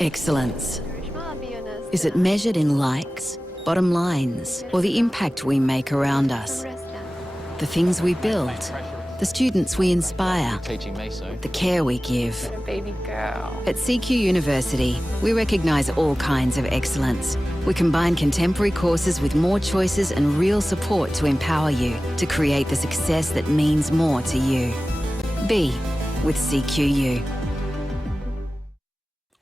Excellence. Is it measured in likes, bottom lines, or the impact we make around us? The things we build, the students we inspire, the care we give. Baby girl. At CQ University, we recognise all kinds of excellence. We combine contemporary courses with more choices and real support to empower you to create the success that means more to you. Be with CQU.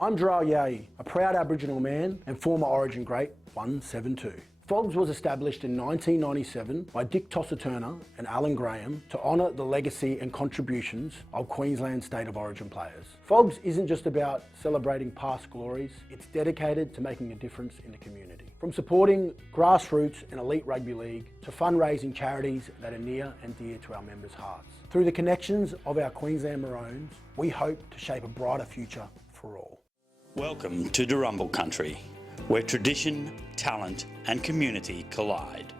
I'm Jarrell Yahi, a proud Aboriginal man and former Origin great 172. FOGS was established in 1997 by Dick Tosser-Turner and Alan Graham to honour the legacy and contributions of Queensland State of Origin players. FOGS isn't just about celebrating past glories, it's dedicated to making a difference in the community. From supporting grassroots and elite rugby league to fundraising charities that are near and dear to our members' hearts. Through the connections of our Queensland Maroons, we hope to shape a brighter future for all. Welcome to Durumble Country, where tradition, talent and community collide.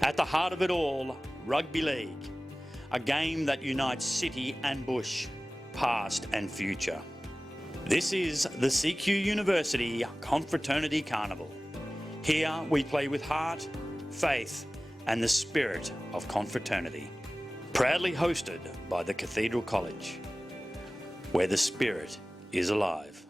At the heart of it all, rugby league, a game that unites city and bush, past and future. This is the CQ University Confraternity Carnival. Here we play with heart, faith and the spirit of confraternity. Proudly hosted by the Cathedral College, where the spirit is alive.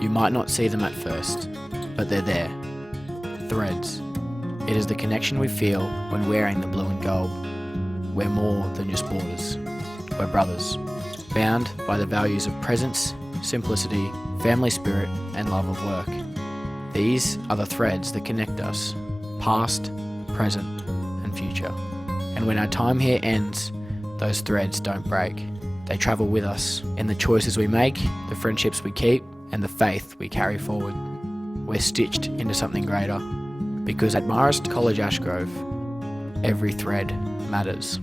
You might not see them at first, but they're there. Threads. It is the connection we feel when wearing the blue and gold. We're more than just borders. We're brothers, bound by the values of presence, simplicity, family spirit, and love of work. These are the threads that connect us, past, present, and future. And when our time here ends, those threads don't break. They travel with us in the choices we make, the friendships we keep, and the faith we carry forward. We're stitched into something greater, because at Marist College Ashgrove, every thread matters.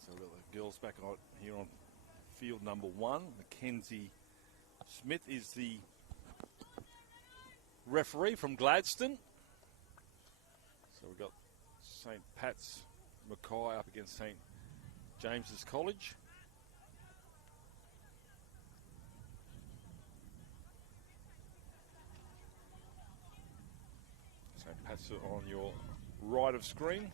So we've got the girls back on here on field number 1. Mackenzie Smith is the referee from Gladstone. So we've got St. Pat's Mackay up against St. James's College. St. Pat's on your right of screen.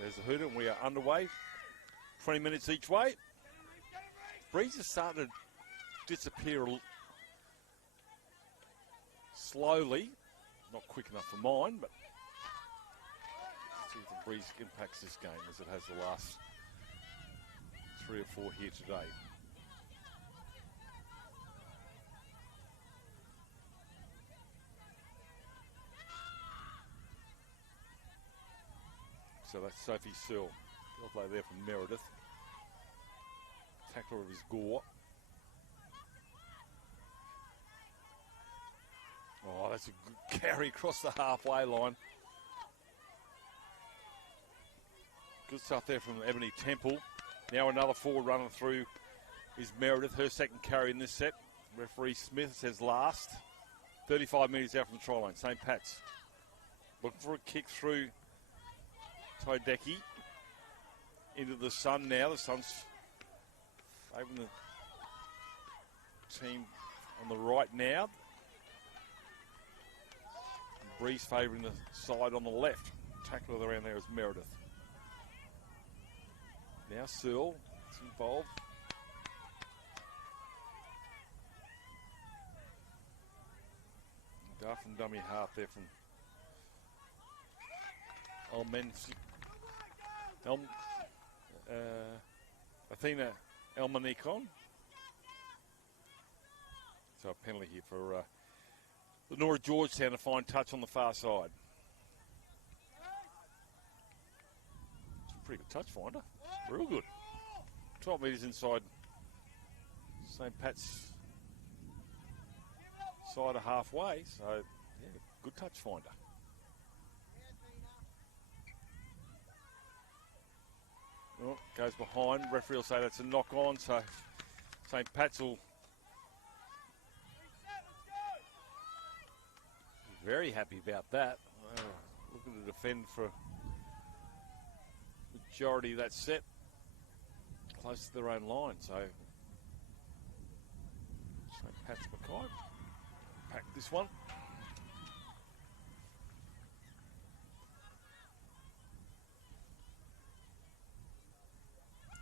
There's the hooter, and we are underway. 20 minutes each way. Breeze is starting to disappear slowly. Not quick enough for mine, but let's see if the breeze impacts this game as it has the last 3 or 4 here today. So that's Sophie Searle. Well play there from Meredith. Tackler of his Gore. Oh, that's a good carry across the halfway line. Good stuff there from Ebony Temple. Now another forward running through is Meredith, her second carry in this set. Referee Smith says last. 35 metres out from the try line. St. Pat's looking for a kick through Todeki into the sun now. The Sun's favouring the team on the right now. Breeze favouring the side on the left. Tackler around there is Meredith. Now Searle is involved. Duff and dummy half there from Athena Elmanikon. So a penalty here for the Nora Georgetown, a fine touch on the far side. It's a pretty good touch finder. Real good. 12 metres inside St. Pat's side of halfway, so yeah, good touch finder. Well, goes behind. Referee will say that's a knock on, so St. Pat's will be very happy about that. Looking to defend for majority of that set, close to their own line. So St. Pat's Mackay pack this one.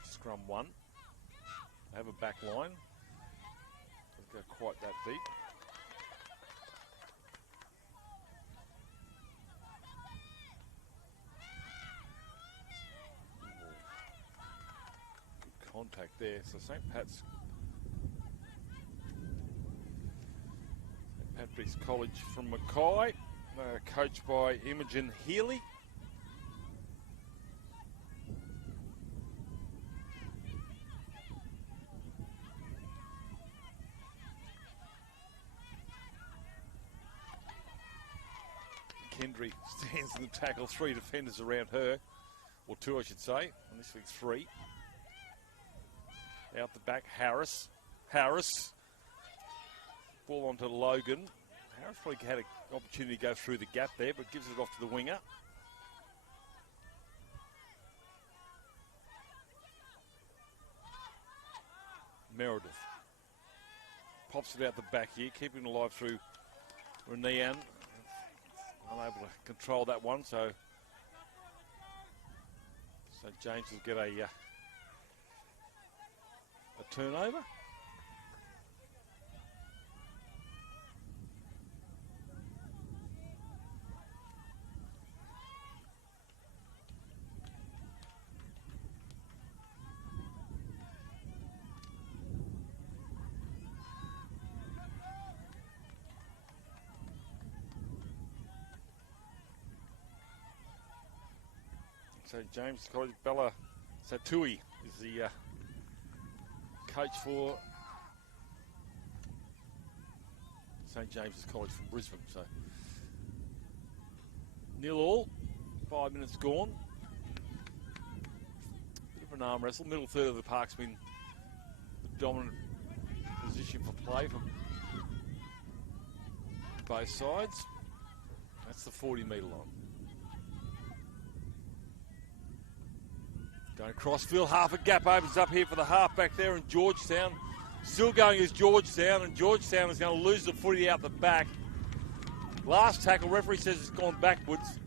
Scrum one. They have a back line. Doesn't go quite that deep. Good contact there. So St. Patrick's College from Mackay, coached by Imogen Healy. Kendry stands in the tackle, 3 defenders around her, or 2 I should say, and this week's 3. Out the back, Harris. Ball onto Logan. Harris probably had an opportunity to go through the gap there, but gives it off to the winger. Meredith pops it out the back here, keeping it alive through Renean. Unable to control that one, so James will get a turnover. St. James College, Bella Satui is the coach for St. James's College from Brisbane. So 0-0, 5 minutes gone. Bit of an arm wrestle. Middle third of the park's been the dominant position for play from both sides. That's the 40-metre line. Going crossfield, half a gap opens up here for the halfback there in Georgetown. Still going is Georgetown, and Georgetown is going to lose the footy out the back. Last tackle, referee says it's gone backwards.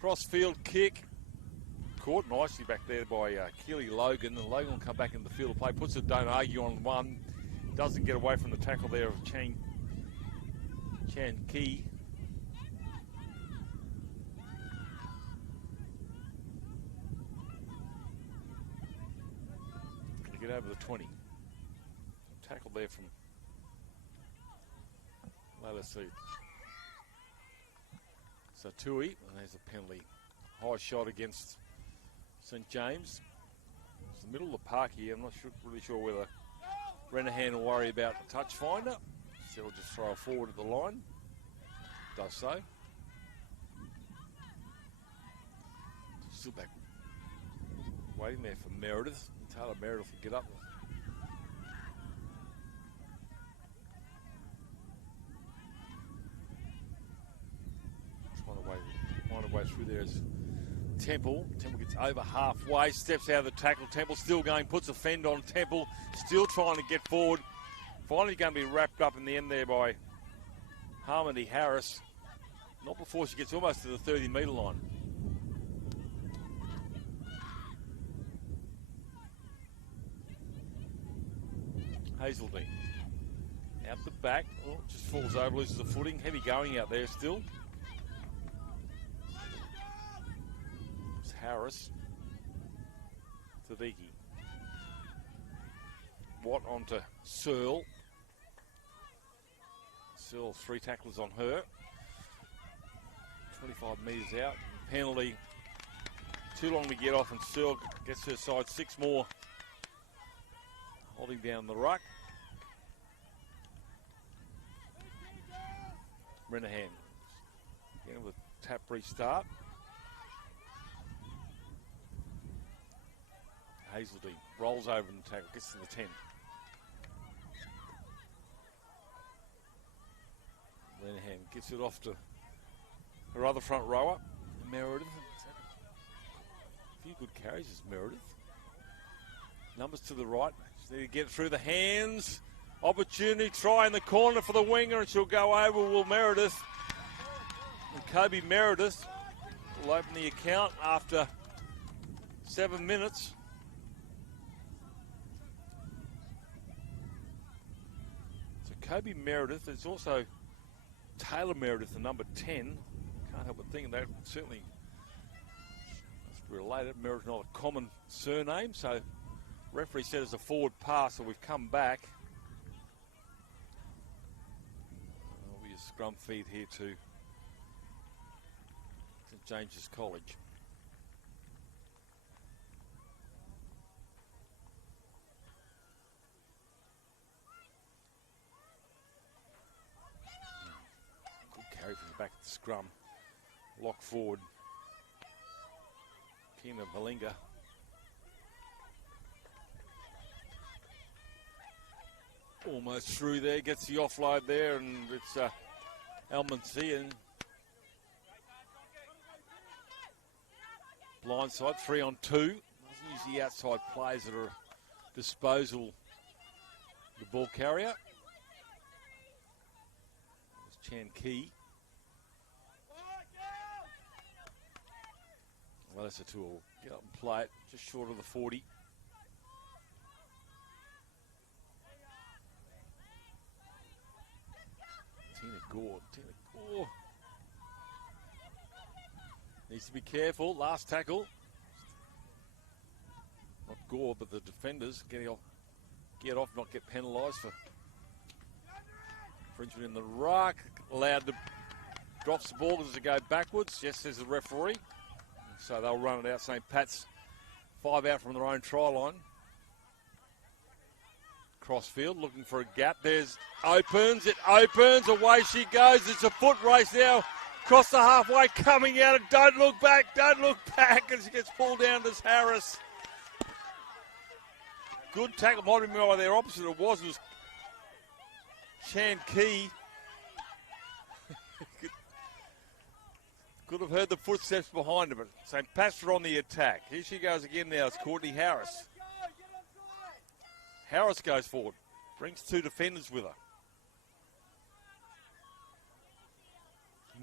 Crossfield kick. Caught nicely back there by Keely Logan, and Logan will come back in the field of play. Puts a don't argue on one. Doesn't get away from the tackle there of Chan Key. Get over the 20. Tackle there from Latitude. Satui, and there's a penalty. High shot against St. James. It's the middle of the park here. I'm not really sure whether Renahan will worry about the touch finder. So he'll just throw it forward at the line. Does so. Still back. Waiting there for Meredith. Taylor Meredith will get up. Find a way through there is Temple. Temple gets over halfway, steps out of the tackle. Temple still going, puts a fend on Temple, still trying to get forward. Finally going to be wrapped up in the end there by Harmony Harris. Not before she gets almost to the 30-metre line. Hazeldine out the back. Oh, just falls over, loses the footing. Heavy going out there still. It's Harris. Tadiki. Watt onto Searle. Searle, 3 tacklers on her. 25 metres out. Penalty. Too long to get off, and Searle gets her side 6 more. Holding down the ruck. Renahan. Again with a tap restart. Hazeldine rolls over in the tackle, gets to the 10. Renahan gets it off to her other front rower, Meredith. A few good carries is Meredith. Numbers to the right. Just need to get through the hands. Opportunity, try in the corner for the winger, and she'll go over Will Meredith. And Kobe Meredith will open the account after 7 minutes. So Kobe Meredith, there's also Taylor Meredith, the number 10. Can't help but think that certainly must be related. Meredith not a common surname, so referee said it's a forward pass, so we've come back. There'll be a scrum feed here to St James's College. Good carry from the back of the scrum. Lock forward. Kina Malinga. Almost through there, gets the offload there, and it's Almansian. Blindside, 3 on 2. Doesn't use the outside players at her disposal. The ball carrier. There's Chan Key. Well, that's a tool. Get up and play it, just short of the 40. Tina Gore. Needs to be careful. Last tackle. Not Gore, but the defenders get off, not get penalised for infringement in the ruck. Allowed to drops the ball as it go backwards. Yes, says the referee. So they'll run it out. St. Pat's 5 out from their own try line. Crossfield looking for a gap. There's opens. It opens. Away she goes. It's a foot race now. Across the halfway, coming out. And don't look back. Don't look back. And she gets pulled down to Harris. Good tackle. Might have been by their opposite. It was Chan Key. Could have heard the footsteps behind her, but St. Pat's are on the attack. Here she goes again now. It's Courtney Harris. Harris goes forward. Brings 2 defenders with her.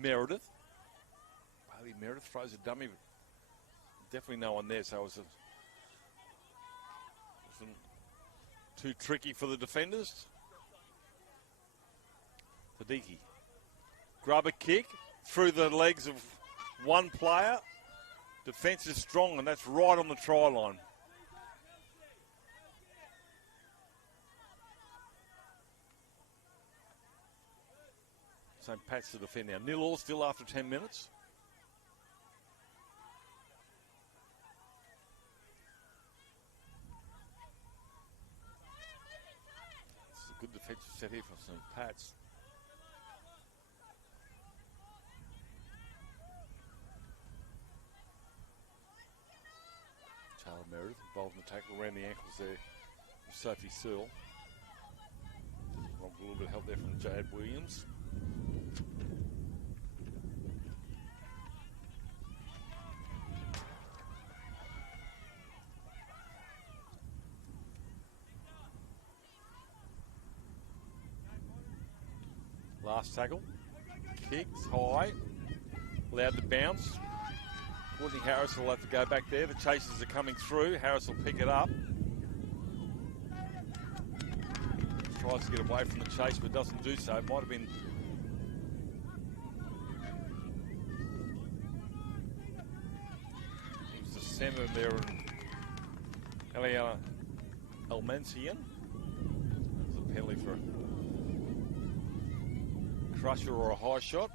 Meredith. Bailey Meredith throws a dummy, but definitely no one there, so it wasn't too tricky for the defenders. Tadiki. Grubber kick through the legs of one player. Defence is strong, and that's right on the try line. St. Pat's to defend now. 0-0 still after 10 minutes. This is a good defensive set here for St. Pat's. Meredith involved in the tackle around the ankles there of Sophie Searle. A little bit of help there from Jade Williams. Last tackle. Kicks high. Allowed to bounce. Courtney Harris will have to go back there. The chasers are coming through. Harris will pick it up. Tries to get away from the chase, but doesn't do so. It might have been... It was the centre there, Eliana Almansian. It was a penalty for a crusher or a high shot.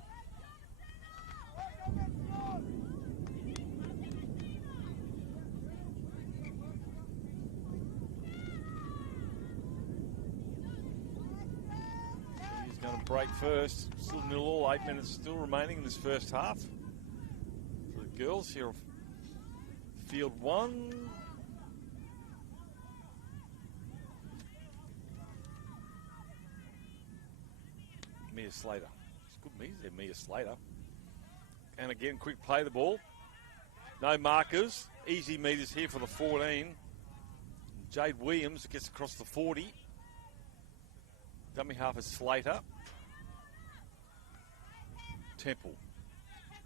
Going to break first. Still 0-0, 8 minutes still remaining in this first half. For the girls here of field one. Mia Slater. It's good means there, Mia Slater. And again, quick play the ball. No markers. Easy meters here for the 14. Jade Williams gets across the 40. Dummy half is Slater. Temple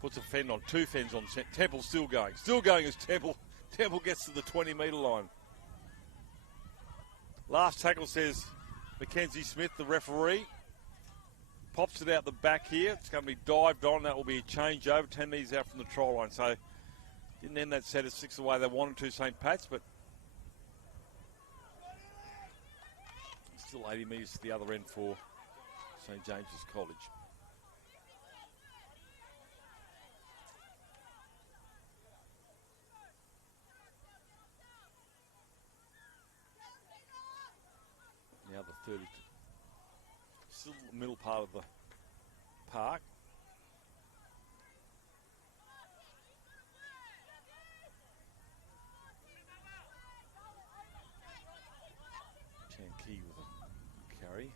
puts a fend on, 2 fends on. Temple still going as Temple. Temple gets to the 20-metre line. Last tackle, says Mackenzie Smith, the referee. Pops it out the back here. It's going to be dived on. That will be a change over 10 metres out from the try line. So didn't end that set at 6 the way they wanted to, St. Pat's, but still 80 metres to the other end for St. James's College. Now the 30. Still the middle part of the park. Key with a carry.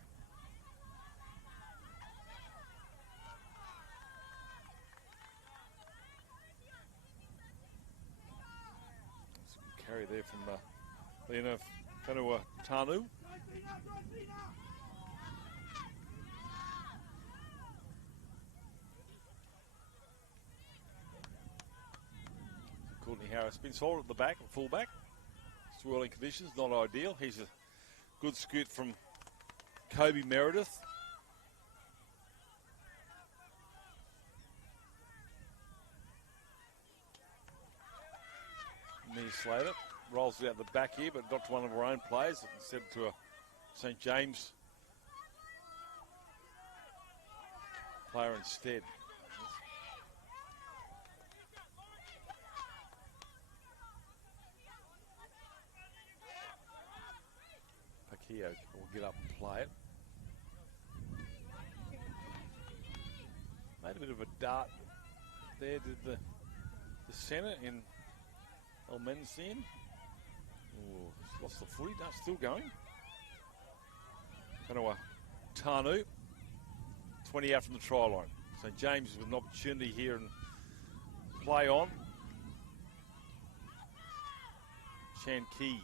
Some carry there from Lena Whenua Tanu. Courtney Harris been sold at the back, fullback. Swirling conditions, not ideal. He's a good scoot from Kobe Meredith. Mia Slater rolls it out the back here, but not to one of her own players. Instead to a St. James player instead. Will get up and play it. Made a bit of a dart there, did the centre in Almensian. Oh, lost the footy. No, still going. Whenua Tanu, 20 out from the try line. St. James with an opportunity here and play on. Shan Key.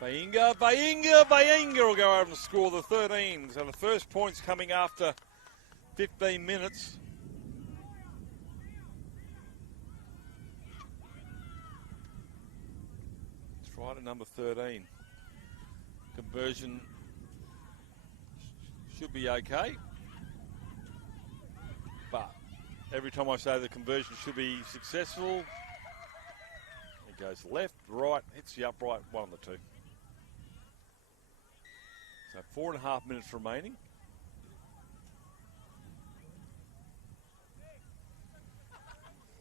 Vainga will go over and score the 13. So the first point's coming after 15 minutes. Try to number 13. Conversion should be okay. But every time I say the conversion should be successful, it goes left, right, hits the upright, one of the two. So 4.5 minutes remaining.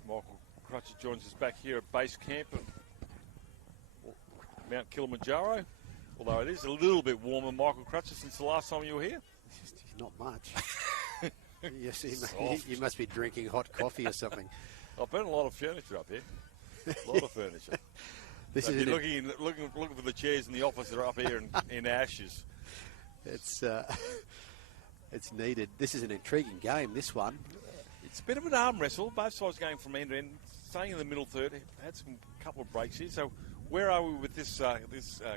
Michael Crutcher joins us back here at base camp at Mount Kilimanjaro. Although it is a little bit warmer, Michael Crutcher, since the last time you were here. Not much. Yes, you must be drinking hot coffee or something. I've burned a lot of furniture up here. A lot of furniture. This so is looking for the chairs in the office that are up here in ashes. It's needed. This is an intriguing game, this one. It's a bit of an arm wrestle. Both sides going from end to end, staying in the middle third. Had some couple of breaks here. So where are we with this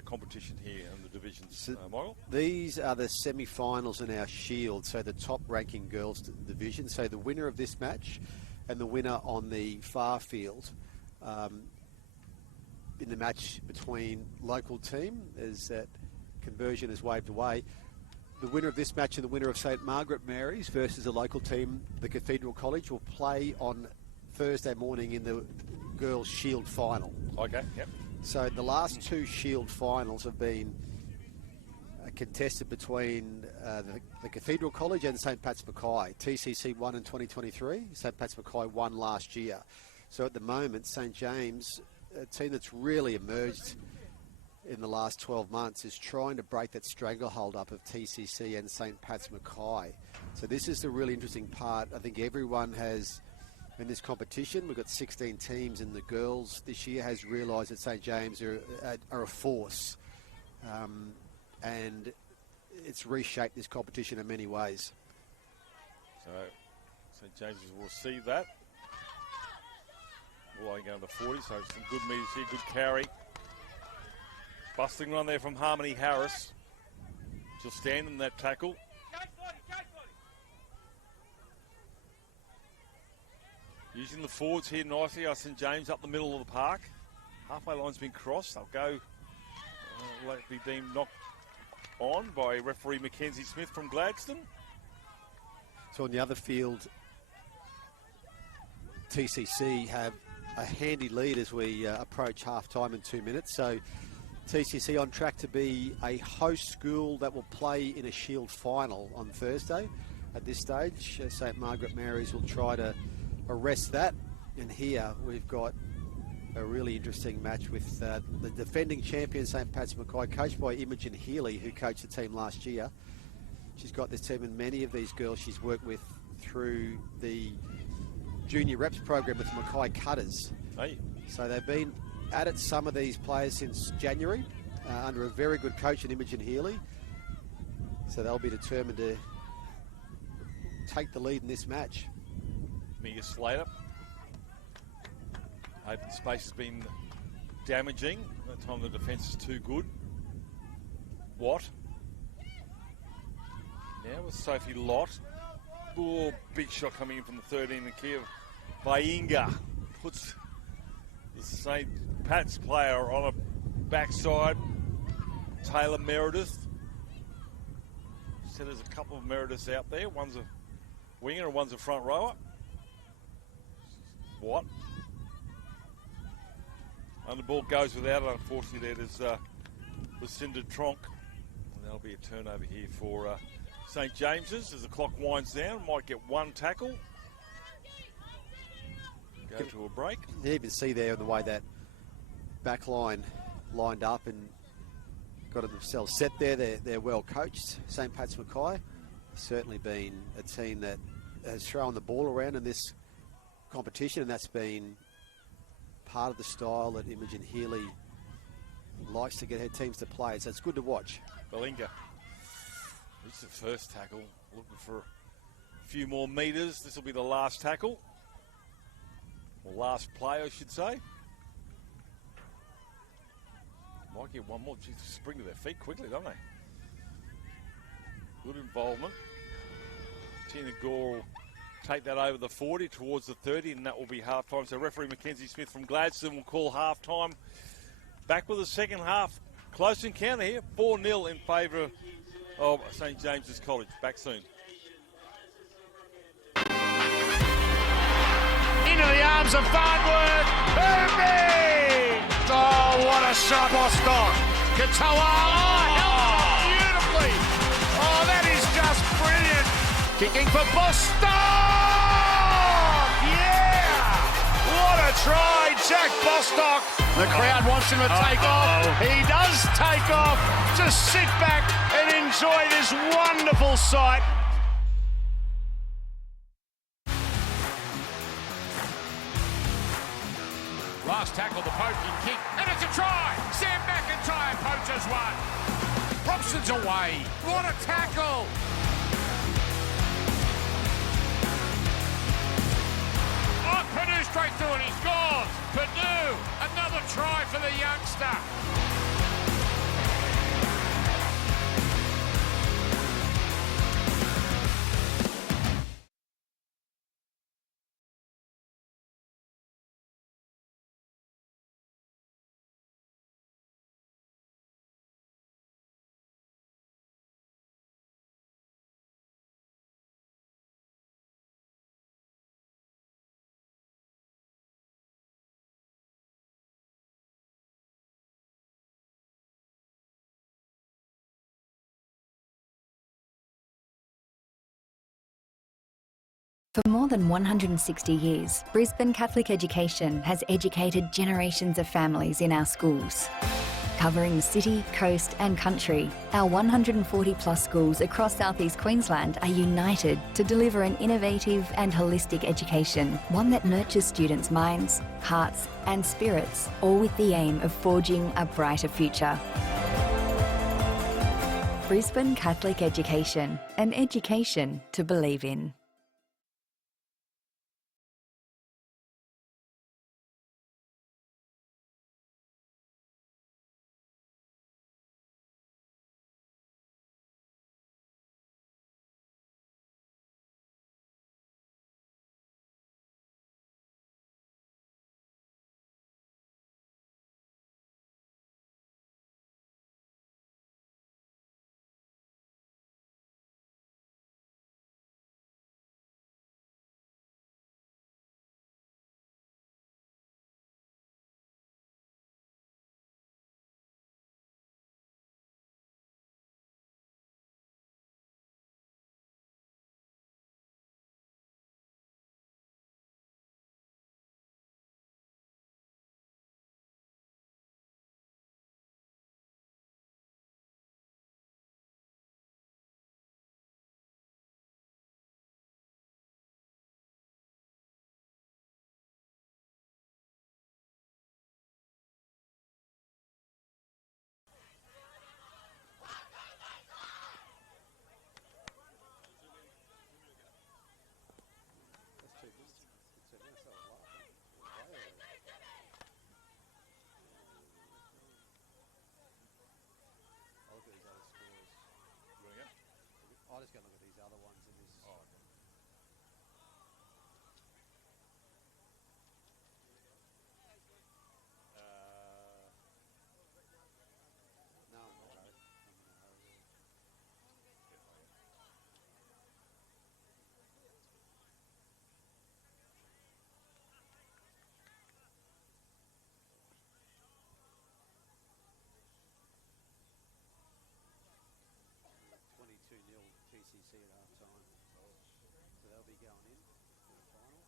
competition here in the divisions, Michael? These are the semi-finals in our Shield, so the top-ranking girls division. So the winner of this match and the winner on the far field in the match between local team, as that conversion is waved away. The winner of this match and the winner of St Margaret Mary's versus the local team, the Cathedral College, will play on Thursday morning in the girls' Shield final. Okay, yep. So the last two Shield finals have been contested between the Cathedral College and St Pat's Mackay. TCC won in 2023, St Pat's Mackay won last year. So at the moment, St James, a team that's really emerged in the last 12 months, is trying to break that stranglehold up of TCC and St Pat's Mackay. So this is the really interesting part. I think everyone has, in this competition, we've got 16 teams, and the girls this year has realised that St James are a force. And it's reshaped this competition in many ways. So St James will see that. Well, going to 40, so some good meters here, good carry. Busting run there from Harmony Harris. She'll stand in that tackle. Using the forwards here nicely are St James up the middle of the park. Halfway line's been crossed. They'll go, likely deemed knocked on by referee Mackenzie Smith from Gladstone. So on the other field, TCC have a handy lead as we approach half-time in 2 minutes. So TCC on track to be a host school that will play in a Shield final on Thursday. At this stage, St Margaret Mary's will try to arrest that. And here we've got a really interesting match with the defending champion St Pat's Mackay, coached by Imogen Healy, who coached the team last year. She's got this team, and many of these girls she's worked with through the junior reps program with the Mackay Cutters. Hey. So they've been at it, some of these players, since January, under a very good coach in Imogen Healy. So they'll be determined to take the lead in this match. Mia Slater. Open space has been damaging. That time the defence is too good. Watt. Now with Sophie Lott. Oh, big shot coming in from the 13 in the key of Vainga. Puts the St Pat's player on a backside. Taylor Meredith. So there's a couple of Merediths out there. One's a winger and one's a front rower. Watt. And the ball goes without it. Unfortunately, there's Lucinda Tronk. And that'll be a turnover here for St James's as the clock winds down. Might get one tackle. Go to a break. You even see there the way that back line lined up and got themselves set there. They're well coached. St Pat's Mackay certainly been a team that has thrown the ball around in this competition, and that's been part of the style that Imogen Healy likes to get her teams to play. So it's good to watch. Belinga. It's the first tackle. Looking for a few more metres. This will be the last tackle. Or last play, I should say. Might get one more. Geez, spring to their feet quickly, don't they? Good involvement. Tina Gore will take that over the 40 towards the 30, and that will be half-time. So referee Mackenzie Smith from Gladstone will call half-time. Back with the second half. Close encounter here. 4-0 in favour of St James's College. Back soon. Into the arms of Farnworth. Booming! Oh, what a shot. Bostock. Katoa. Oh, held it beautifully. Oh, that is just brilliant. Kicking for Bostock. Yeah! What a try, Jack Bostock. The crowd wants him to take off. He does take off. Just sit back and enjoy this wonderful sight. Mackay. What a tackle! Oh, Purdue straight through and he scores! Purdue, another try for the youngster. For more than 160 years, Brisbane Catholic Education has educated generations of families in our schools. Covering the city, coast and country, our 140 plus schools across southeast Queensland are united to deliver an innovative and holistic education, one that nurtures students' minds, hearts and spirits, all with the aim of forging a brighter future. Brisbane Catholic Education, an education to believe in. I just go look at these other ones in this. Oh, okay. No, I'm not hurry. TCC at half time. So they'll be going in for the final.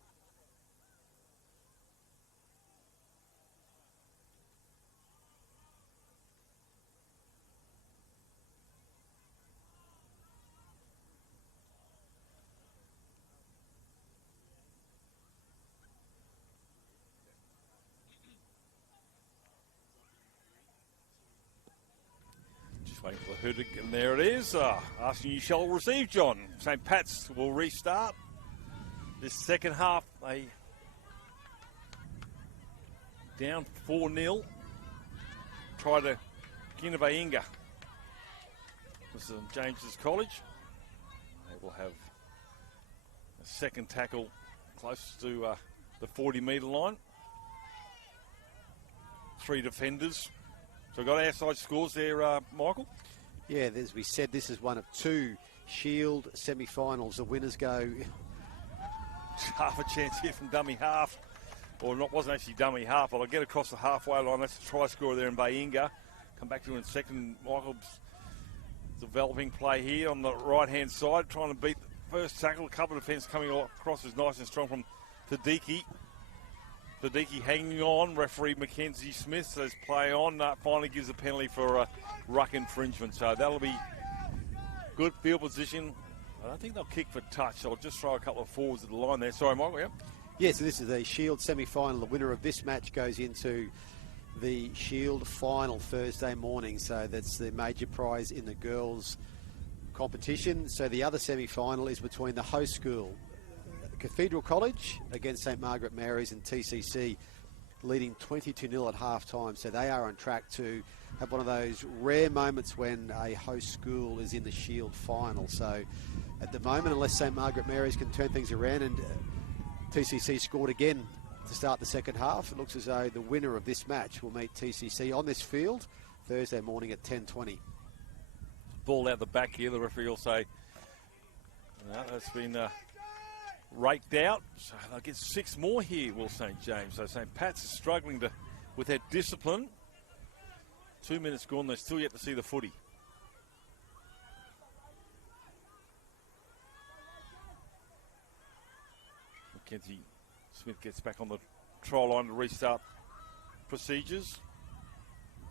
Just waiting for the hood, and there it is. Asking you shall receive, John. St. Pat's will restart this second half. They down 4-0. Try to Kinavainga. This is St. James's College. They will have a second tackle close to the 40-metre line. 3 defenders. So got outside scores there, Michael? Yeah, as we said, this is one of 2 Shield semi-finals. The winners go... Half a chance here from dummy half. Or not, wasn't actually dummy half, but I'll get across the halfway line. That's the try scorer there in Bayinga. Come back to in second. Michael's developing play here on the right-hand side, trying to beat the first tackle. A couple of defence coming across is nice and strong from Tadiki. Tadiki hanging on. Referee Mackenzie Smith says play on. Finally gives a penalty for a ruck infringement. So that'll be good field position. I don't think they'll kick for touch. I'll just throw a couple of forwards at the line there. Sorry, Michael, yeah? Yeah, so this is the Shield semi-final. The winner of this match goes into the Shield final Thursday morning. So that's the major prize in the girls' competition. So the other semi-final is between the host school, Cathedral College, against St Margaret Mary's and TCC, leading 22-0 at half-time. So they are on track to have one of those rare moments when a host school is in the Shield final. So at the moment, unless St Margaret Mary's can turn things around, and TCC scored again to start the second half, it looks as though the winner of this match will meet TCC on this field Thursday morning at 10:20. Ball out the back here, the referee will say, no, that's been raked out. So they'll get 6 more here, Will St James. So St Pat's is struggling with their discipline. 2 minutes gone, they're still yet to see the footy. Mackenzie Smith gets back on the trial line to restart procedures.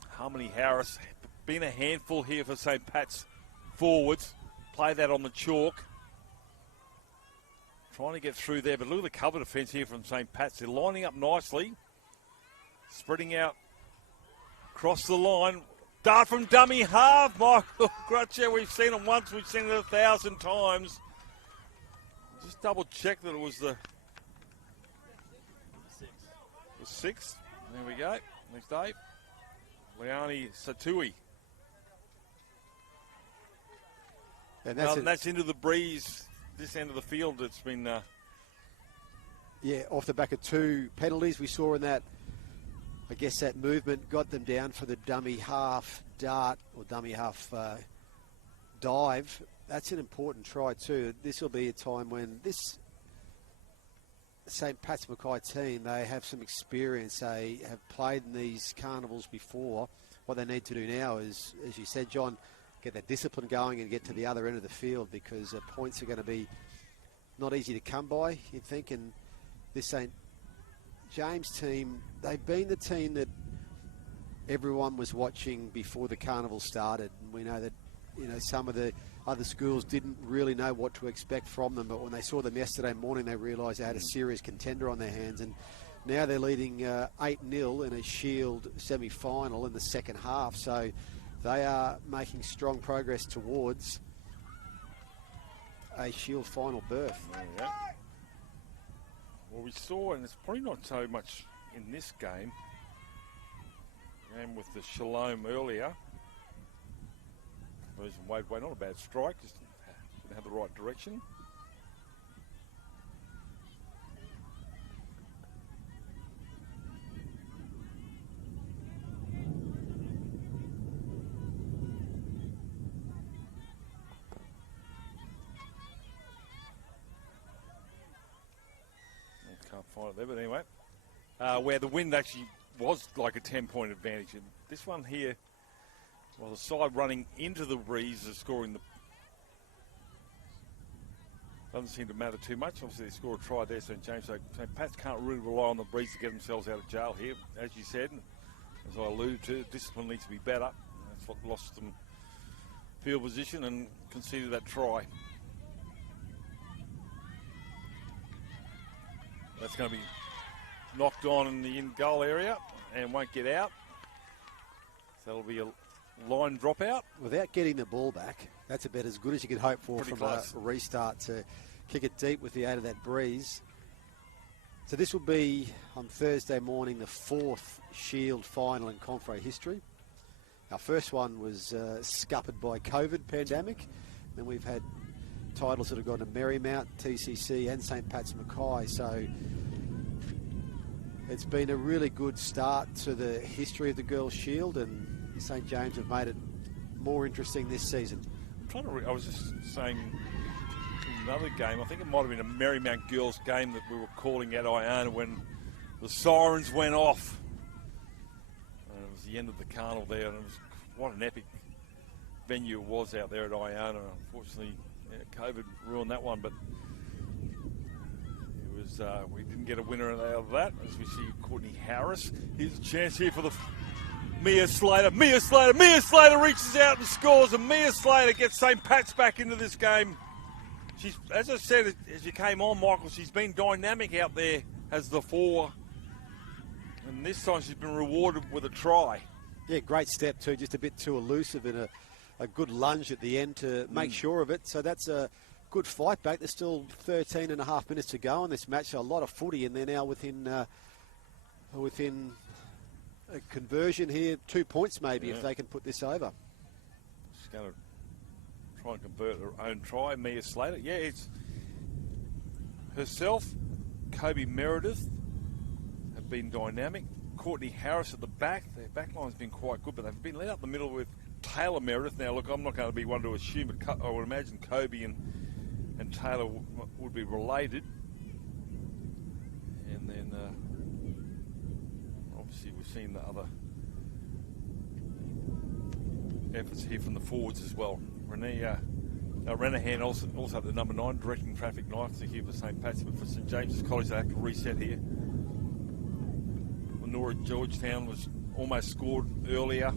Harmony Harris, been a handful here for St Pat's forwards. Play that on the chalk. Trying to get through there, but look at the cover defence here from St Pat's. They're lining up nicely. Spreading out across the line. Dart from dummy half, Michael Grutcher. We've seen it once, we've seen it 1,000 times. Just double check that it was the 6th. There we go. Next day. Leone Satui. And that's into the breeze. This end of the field, it's been... Yeah, off the back of 2 penalties we saw in that. I guess that movement got them down for the dummy half dart or dummy half dive. That's an important try too. This will be a time when this St Pat's Mackay team, they have some experience. They have played in these carnivals before. What they need to do now is, as you said, John, get that discipline going and get to the other end of the field, because points are going to be not easy to come by, you'd think. And this St James team, they've been the team that everyone was watching before the carnival started. And we know that, you know, some of the other schools didn't really know what to expect from them, but when they saw them yesterday morning, they realised they had a serious contender on their hands. And now they're leading 8-0 in a Shield semi-final in the second half. So they are making strong progress towards a Shield final berth. Yeah. Well, we saw, and it's probably not so much in this game, and with the Shalom earlier, Wade, not a bad strike, just didn't have the right direction. Can't find it there, but anyway, where the wind actually was like a 10-point advantage. And this one here, well, the side running into the breeze is scoring the... Doesn't seem to matter too much. Obviously, they score a try there, St James. So St Pat's can't really rely on the breeze to get themselves out of jail here. As you said, as I alluded to, discipline needs to be better. That's what lost them field position and conceded that try. That's going to be knocked on in the in-goal area and won't get out. So it'll be a line dropout. Without getting the ball back, that's about as good as you could hope for Pretty from close. a restart, to kick it deep with the aid of that breeze. So this will be on Thursday morning, the 4th Shield final in Confraternity history. Our first one was scuppered by COVID pandemic. Then we've had titles that have gone to Marymount, TCC and St Pat's Mackay. So it's been a really good start to the history of the Girls' Shield, and St James have made it more interesting this season. I was just saying another game, I think it might have been a Marymount girls game that we were calling at Iona when the sirens went off. And it was the end of the carnival there, and it was what an epic venue it was out there at Iona. Unfortunately, COVID ruined that one, but it was we didn't get a winner out of that. As we see Courtney Harris, here's a chance here for the Mia Slater. Mia Slater reaches out and scores, and Mia Slater gets St Pat's back into this game. She's, as I said, as you came on, Michael, she's been dynamic out there as the 4. And this time she's been rewarded with a try. Yeah, great step too, just a bit too elusive and a good lunge at the end to make sure of it. So that's a good fight back. There's still 13 and a half minutes to go in this match. So a lot of footy, and they're now within a conversion here, 2 points maybe if they can put this over. She's going to try and convert her own try. Mia Slater. Yeah, it's herself, Kobe Meredith have been dynamic. Courtney Harris at the back. Their back line's been quite good, but they've been led up the middle with Taylor Meredith. Now, look, I'm not going to be one to assume, but I would imagine Kobe and Taylor would be related. And then, obviously, we've seen the other efforts here from the forwards as well. Renahan also at the number 9, directing traffic nicely here for St. Pat's, but for St. James's College, they have to reset here. Lenora Georgetown was almost scored earlier.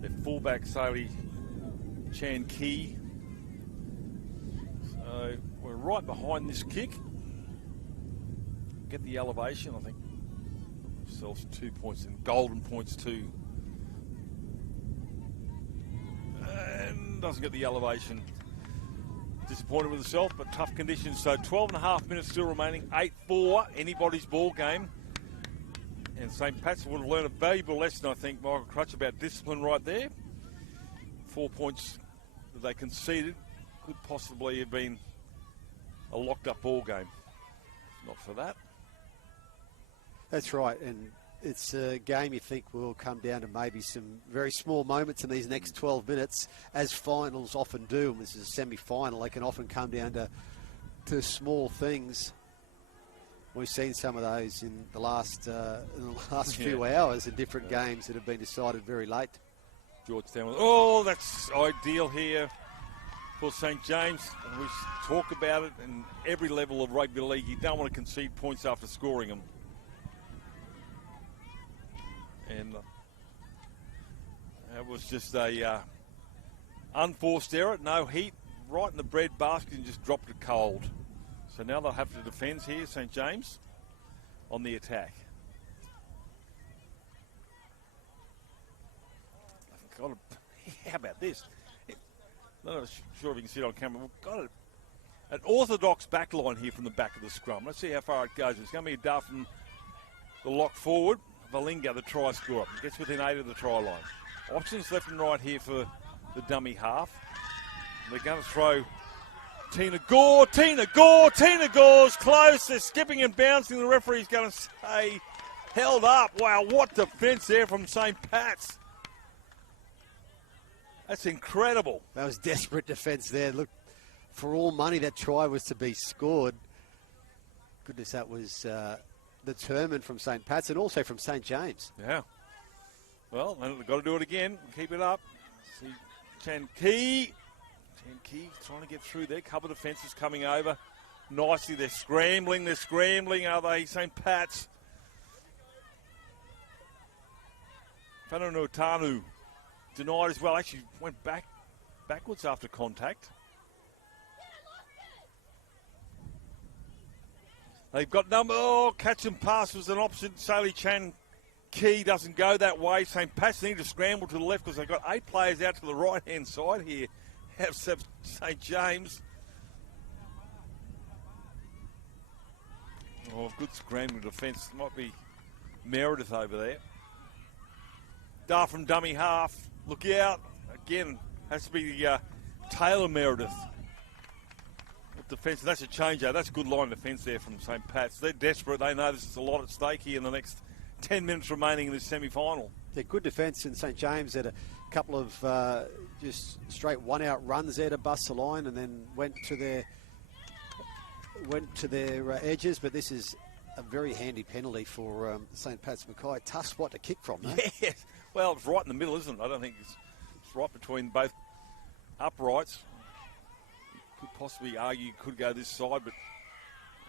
Their fullback, Saley Chan Key. So we're right behind this kick. Get the elevation, I think. Ourselves 2 points and golden points too. And doesn't get the elevation. Disappointed with herself, but tough conditions. So 12 and a half minutes still remaining. 8-4, anybody's ball game. And St. Pat's would have learned a valuable lesson, I think, Michael Crutch, about discipline right there. 4 points that they conceded could possibly have been a locked-up ball game. Not for that. That's right, and it's a game you think will come down to maybe some very small moments in these next 12 minutes, as finals often do. And this is a semi-final. They can often come down to small things. We've seen some of those in the last few hours in different games that have been decided very late. Georgetown. Oh, that's ideal here for St. James. And we talk about it in every level of rugby league. You don't want to concede points after scoring them. And that was just a unforced error. No heat. Right in the bread basket and just dropped it cold. So now they'll have to defend here, St. James, on the attack. How about this? I'm not sure if you can see it on camera. We've got an orthodox back line here from the back of the scrum. Let's see how far it goes. It's going to be a dart from the lock forward. Valinga, the try scorer, gets within 8 of the try line. Options left and right here for the dummy half. They're going to throw Tina Gore. Tina Gore's close. They're skipping and bouncing. The referee's going to say, held up. Wow, what defence there from St. Pat's. That's incredible. That was desperate defence there. Look, for all money, that try was to be scored. Goodness, that was determined from St. Pat's and also from St. James. Yeah. Well, they've got to do it again. Keep it up. See Chan Key trying to get through there. Cover defences coming over nicely. They're scrambling, are they, St. Pat's? Whananutanu denied as well. Actually went backwards after contact. They've got catch and pass was an option. Saley Chan Key doesn't go that way. St. Pat's need to scramble to the left because they've got 8 players out to the right-hand side here. Have St. James. Oh, good scrambling defence. Might be Meredith over there. Dart from dummy half. Look out. Again, has to be Taylor Meredith. Defence. That's a change out. That's a good line of defence there from St. Pat's. They're desperate. They know this is a lot at stake here in the next 10 minutes remaining in this semi-final. Yeah, good defence in St. James. Had a couple of just straight one-out runs there to bust the line, and then went to their edges. But this is a very handy penalty for St. Pat's Mackay. Tough spot to kick from, though. Yeah. Well, it's right in the middle, isn't it? I don't think it's right between both uprights. Could possibly argue you could go this side, but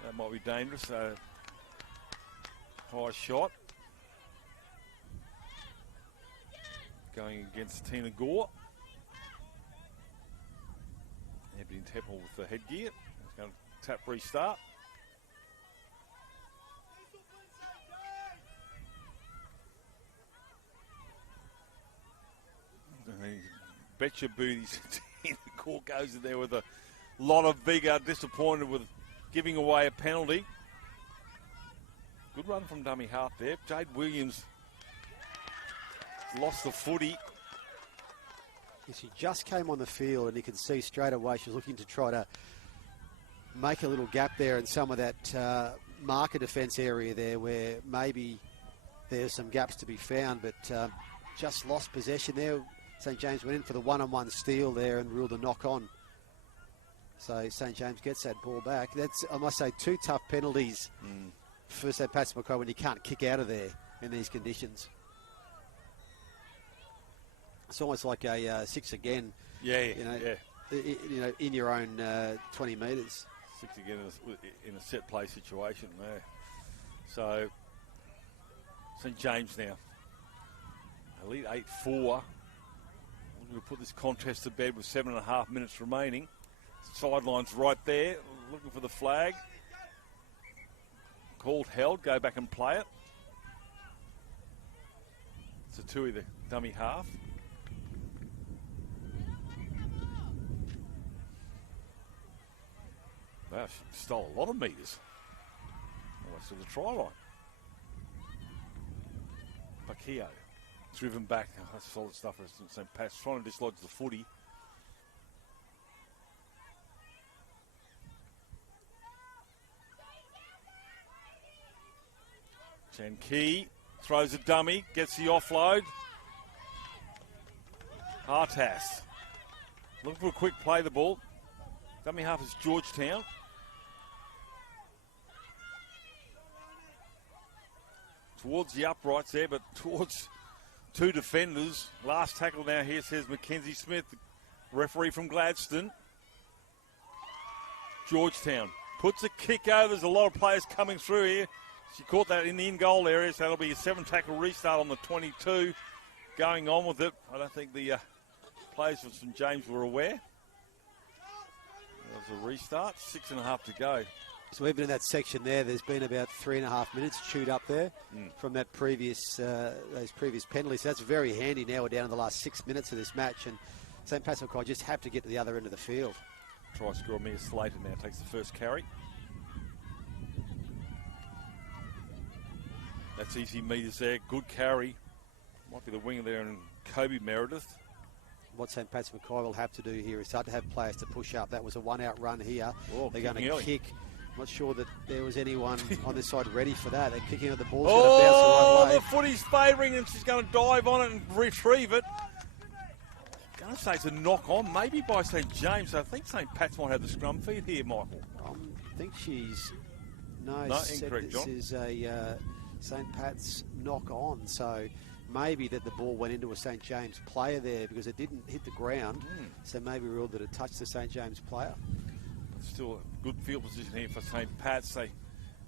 that might be dangerous. So, high shot. Going against Tina Gore. Ebony Temple with the headgear. It's going to tap restart. I mean, bet your booties. The court goes in there with a lot of vigour, disappointed with giving away a penalty. Good run from dummy half there. Jade Williams lost the footy. She just came on the field, and you can see straight away she's looking to try to make a little gap there in some of that marker defence area there where maybe there's some gaps to be found, but just lost possession there. St James went in for the one-on-one steal there and ruled a knock-on. So St James gets that ball back. That's, I must say, 2 tough penalties for St Pat's Mackay when you can't kick out of there in these conditions. It's almost like a 6 again. Yeah. In your own 20 metres. 6 again in a set play situation there. So St James now. They lead 8-4. We're going to put this contest to bed with 7.5 minutes remaining. Sidelines right there, looking for the flag. Called held, go back and play it. It's a Tui, the dummy half. Wow, she stole a lot of metres. Almost to the try line. Bakio, driven back. Oh, that's solid stuff for St Pat's, trying to dislodge the footy. Chen Key throws a dummy, gets the offload. Hartas looking for a quick play the ball. Dummy half is Georgetown. Towards the uprights there, but towards 2 defenders. Last tackle now here says Mackenzie Smith, the referee from Gladstone. Georgetown puts a kick over. There's a lot of players coming through here. She caught that in the in-goal area, so that'll be a 7-tackle restart on the 22. Going on with it. I don't think the players from St James were aware. There's a restart, 6.5 to go. So even in that section there, there's been about 3.5 minutes chewed up there from that previous those previous penalties. So that's very handy now. We're down to the last 6 minutes of this match, and St Pat's Mackay just have to get to the other end of the field. Try scorer Mia Slater now takes the first carry. That's easy metres there. Good carry. Might be the winger there and Kobe Meredith. What St Pat's Mackay will have to do here is start to have players to push up. That was a 1-out run here. Oh, they're going to early. kick. I'm not sure that there was anyone on this side ready for that. They're kicking at the ball's going to bounce the right way. The footy's favouring and she's going to dive on it and retrieve it. I'm going to say it's a knock on, maybe by St James. I think St Pat's might have the scrum feed here, Michael. I think she's... No, incorrect, this John. is a St Pat's knock on. So maybe that the ball went into a St James player there because it didn't hit the ground. So maybe ruled that it touched the St James player. Still a good field position here for St Pat's. They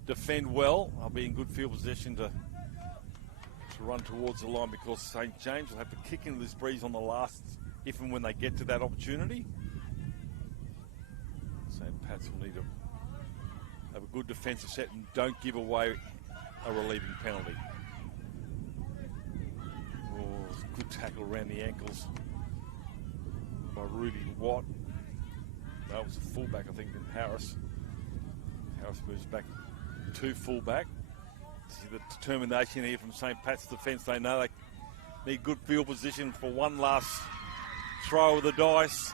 defend well. I'll be in good field position to run towards the line because St James will have to kick into this breeze on the last, if and when they get to that opportunity. St Pat's will need to have a good defensive set and don't give away a relieving penalty. Oh, good tackle around the ankles by Ruby Watt. That was a fullback, I think, in Harris. Harris moves back to fullback. See the determination here from St Pat's defence. They know they need good field position for one last throw of the dice.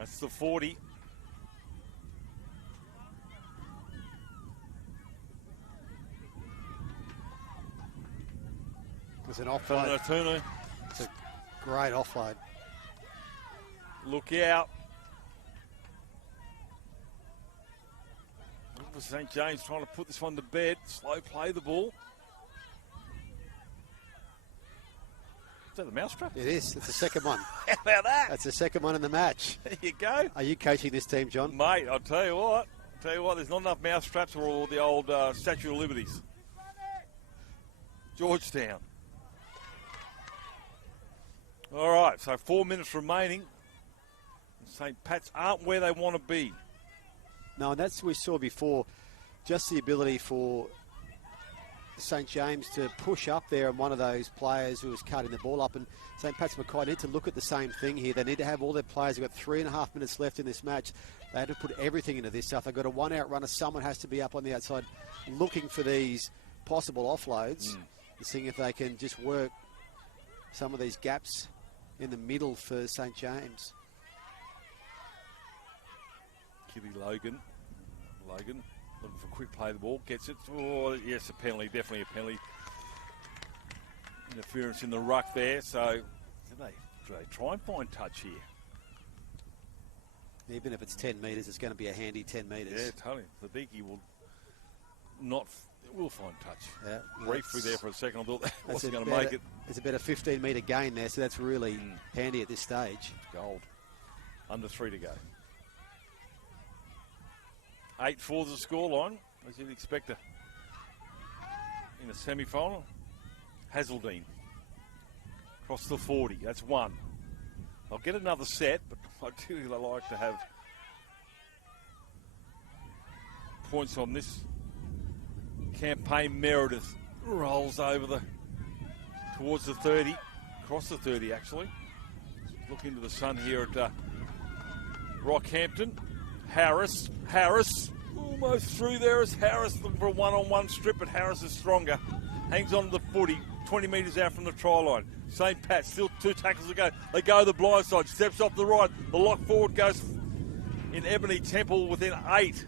That's the 40. It's an offload. It's a great offload. Look out. St James trying to put this one to bed. Slow play the ball. Is that the mousetrap? It is. It's the second one. How about that? That's the second one in the match. There you go. Are you coaching this team, John? Mate, I'll tell you what. There's not enough mousetraps for all the old Statue of Liberties. Georgetown. All right, so 4 minutes remaining. St Pat's aren't where they want to be. No, and that's what we saw before. Just the ability for St James to push up there and one of those players who was cutting the ball up, and St Pat's Mackay need to look at the same thing here. They need to have all their players. They've got 3.5 minutes left in this match. They have to put everything into this stuff. They've got a one-out runner. Someone has to be up on the outside looking for these possible offloads and seeing if they can just work some of these gaps in the middle for St James. Kitty Logan looking for a quick play of the ball, gets it. Oh, yes, a penalty, definitely a penalty. Interference in the ruck there, so do they try and find touch here? Even if it's 10 metres, it's going to be a handy 10 metres. Yeah, totally. The Beaky will find touch. Yeah, Referee there for a second, I thought that wasn't going to make it. It's about a 15-metre gain there, so that's really handy at this stage. Gold. Under 3 to go. 8-4 the scoreline, as you'd expect in a semi-final. Hazeldine across the 40. That's one. I'll get another set, but ideally they like to have points on this campaign. Meredith rolls over towards the 30, across the 30 actually. Look into the sun here at Rockhampton. Harris, almost through there as Harris looking for a one-on-one strip, but Harris is stronger. Hangs on to the footy, 20 metres out from the try line. St Pat, still 2 tackles to go. They go the blind side, steps off the right. The lock forward goes in Ebony Temple within 8.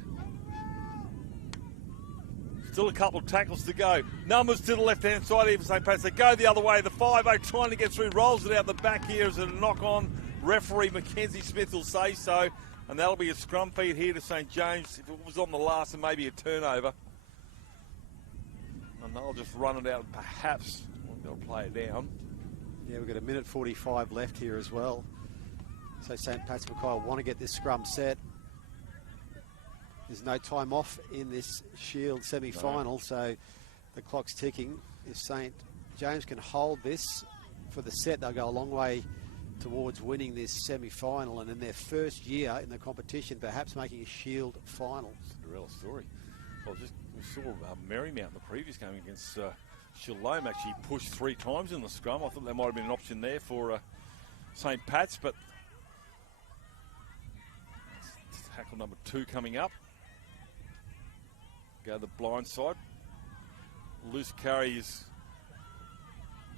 Still a couple of tackles to go. Numbers to the left-hand side here for St Pat's. They go the other way. The 5-8 trying to get through, rolls it out the back here as a knock-on. Referee Mackenzie Smith will say so. And that'll be a scrum feed here to St James. If it was on the last and maybe a turnover. And they'll just run it out and perhaps they'll play it down. Yeah, we've got 1:45 left here as well. So St Pat's Mackay want to get this scrum set. There's no time off in this Shield semi-final, so the clock's ticking. If St James can hold this for the set, they'll go a long way towards winning this semi-final, and in their first year in the competition, perhaps making a Shield final. Cinderella story. Well, we saw Marymount in the previous game against Shalom actually pushed 3 times in the scrum. I thought there might have been an option there for St Pat's, but tackle number 2 coming up. Go the blind side. Loose carry is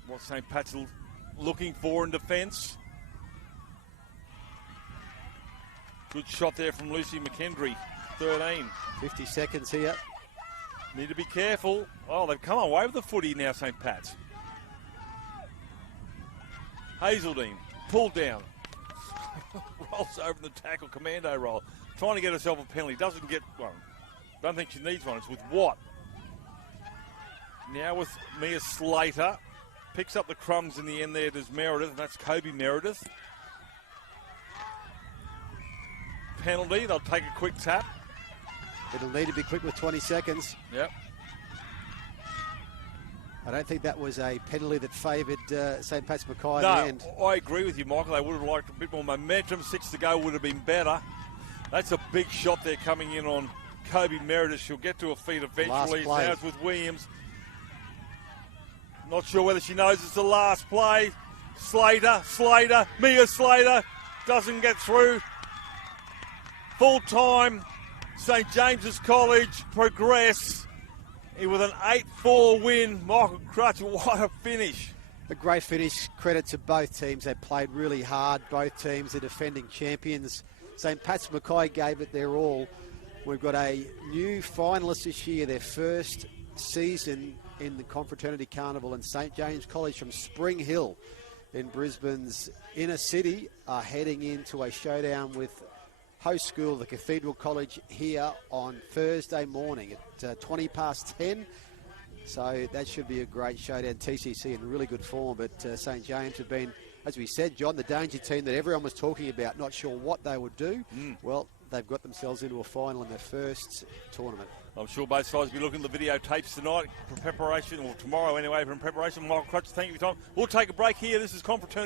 what St Pat's looking for in defence. Good shot there from Lucy McKendry, 13. 50 seconds here. Need to be careful. Oh, they've come away with the footy now, St Pat's. Hazeldine, pulled down. Rolls over the tackle, commando roll. Trying to get herself a penalty. Doesn't get one. Don't think she needs one. It's with Watt. Now with Mia Slater. Picks up the crumbs in the end there, does Meredith, and that's Kobe Meredith. Penalty, they'll take a quick tap. It'll need to be quick with 20 seconds. Yep. I don't think that was a penalty that favoured St Pat's Mackay in the end. I agree with you, Michael. They would have liked a bit more momentum. 6 to go would have been better. That's a big shot there coming in on Kobe Meredith. She'll get to her feet eventually. Now it's with Williams. Not sure whether she knows it's the last play. Mia Slater doesn't get through. Full time. St James's College progress with an 8-4 win. Michael Crutch, what a finish. A great finish. Credit to both teams. They played really hard. Both teams are defending champions. St Pat's Mackay gave it their all. We've got a new finalist this year, their first season in the Confraternity Carnival, and St James College from Spring Hill in Brisbane's inner city are heading into a showdown with host school, the Cathedral College, here on Thursday morning at 20 past 10. So that should be a great showdown. TCC in really good form, but St James have been, as we said, John, the danger team that everyone was talking about, not sure what they would do. Well, they've got themselves into a final in their first tournament. I'm sure both sides will be looking at the videotapes tonight for preparation, or tomorrow anyway, for preparation. Michael Crutch, thank you for your time. We'll take a break here. This is Confraternity.